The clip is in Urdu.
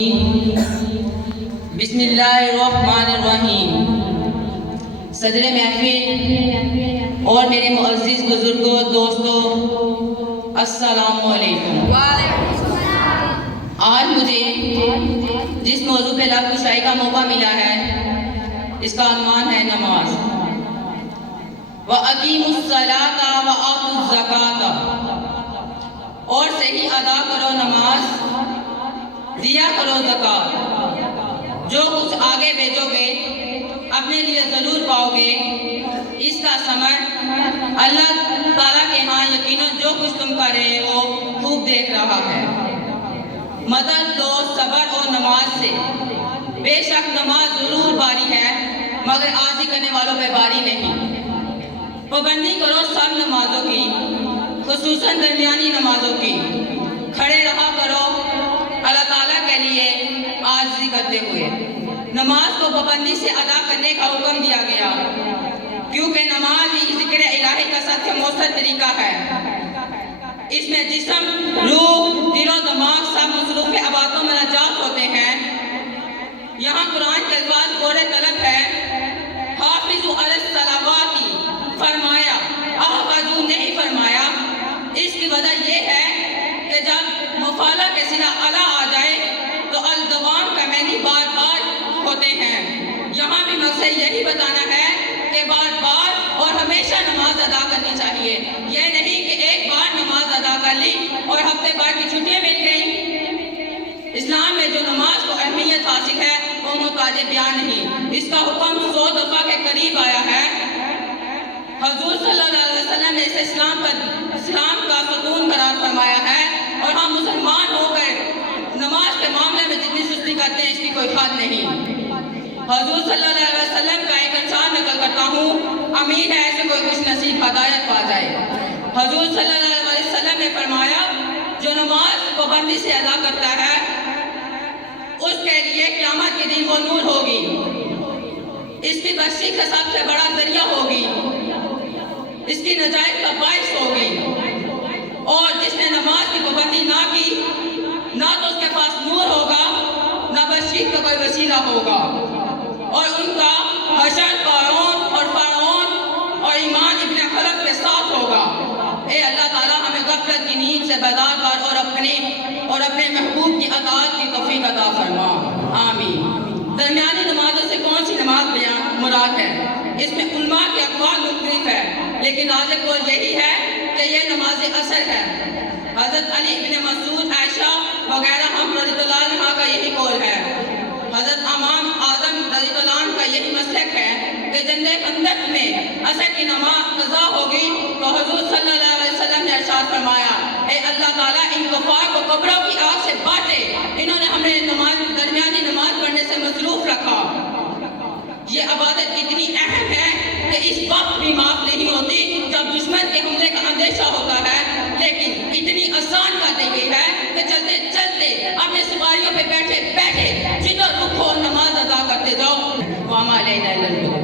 بسم اللہ الرحمن الرحیم۔ صدر محفل اور میرے معزز بزرگوں دوستوں، السلام علیکم۔ آج مجھے جس موضوع پہ لفظ کشائی کا موقع ملا ہے اس کا عنوان ہے نماز۔ وَأَقِیمُوا الصَّلَاةَ وَآتُوا الزَّکَاةَ، اور صحیح ادا کرو نماز، دیا کرو زکوٰۃ۔ جو کچھ آگے بھیجو گے اپنے لیے ضرور پاؤ گے، اس کا ثمر اللہ تعالیٰ کے ہاں یقیناً جو کچھ تم کر رہے ہو خوب دیکھ رہا ہے۔ مدد دو صبر اور نماز سے، بے شک نماز ضرور باری ہے مگر عاجزی کرنے والوں پہ باری نہیں۔ پابندی کرو سب نمازوں کی، خصوصاً درمیانی نمازوں کی۔ کھڑے رہا کرو اللہ تعالیٰ کے لیے عاجزی کرتے ہوئے۔ نماز کو پابندی سے ادا کرنے کا حکم دیا گیا کیونکہ نماز ہی ذکر الہی کا سب سے مؤثر طریقہ ہے۔ اس میں جسم، روح، دل و دماغ سب مصروف عبادتوں میں نجات ہوتے ہیں۔ یہاں قرآن کے الفاظ غور طلب ہے۔ حافظوا علی الصلوات فرمایا، احفظوا نہیں فرمایا۔ اس کی وجہ یہ ہے کہ جب مفعلہ کے صیغہ علی آ جائے تو الدوام کا معنی بار بار ہوتے ہیں۔ یہاں بھی مقصد یہی بتانا ہے کہ بار بار اور ہمیشہ نماز ادا کرنی چاہیے۔ یہ نہیں کہ ایک بار نماز ادا کر لی اور ہفتے بھر کی چھٹیاں مل گئیں۔ اسلام میں جو نماز کو اہمیت حاصل ہے وہ محتاج بیان نہیں۔ اس کا حکم 100 دفعہ کے قریب آیا ہے۔ حضور صلی اللہ علیہ وسلم نے اسے اسلام کا ستون قرار فرمایا ہے، اور ہم مسلمان ہو کر نماز کے معاملے میں جتنی سستی کرتے ہیں اس کی کوئی حد نہیں۔ حضور صلی اللہ علیہ وسلم کا ایک ارشاد نقل کرتا ہوں، امین ہے ایسے کوئی خوش نصیب ہدایت پا جائے۔ حضور صلی اللہ علیہ وسلم نے فرمایا، جو نماز پابندی سے ادا کرتا ہے اس کے لیے قیامت کے دن وہ نور ہوگی، اس کی بخشش کا سب سے بڑا ذریعہ ہوگی، اس کی نجات کا باعث ہوگی۔ اور جس نے نماز کی پابندی نہ کی، نہ تو اس کے پاس نور ہوگا نہ بخشش کا کوئی وسیلہ ہوگا، اور ان کا حشر قارون اور فرعون اور ایمان ابن خلف کے ساتھ ہوگا۔ اے اللہ تعالیٰ ہمیں غفلت کی نیند سے بیدار کر اور اپنے محبوب کی اطاعت کی توفیق عطا فرما، آمین۔ درمیانی نمازوں سے کون سی نماز مراد ہے؟ اس میں علماء کے اقوال مختلف ہے، لیکن راجح قول یہی ہے کہ یہ نماز اثر ہے۔ حضرت علی ابن مسعود، عائشہ وغیرہ ہم رضی اللہ عنہ کا یہی قول ہے۔ حضرت امام اعظم رضی اللہ عنہ کا یہی مسلک ہے کہ جنگ خندق میں عصر کی نماز قضا ہوگی تو حضور صلی اللہ علیہ وسلم نے ارشاد فرمایا، اے اللہ تعالیٰ ان کفار کو قبروں کی آگ سے باچے، انہوں نے ہمیں درمیانی نماز پڑھنے سے مصروف رکھا۔ یہ عبادت اتنی اہم ہے کہ اس وقت بھی معاف نہیں ہوتی جب دشمن کے حملے کا اندیشہ ہوتا ہے، لیکن اتنی آسان کر دی گئی ہے کہ چلتے چلتے اپنے سواریوں پہ بیٹھے بیٹھے جدھر رخ ہو نماز ادا کرتے جاؤ۔ وَمَا عَلَيْنَا إِلَّا الْبَلَاغُ۔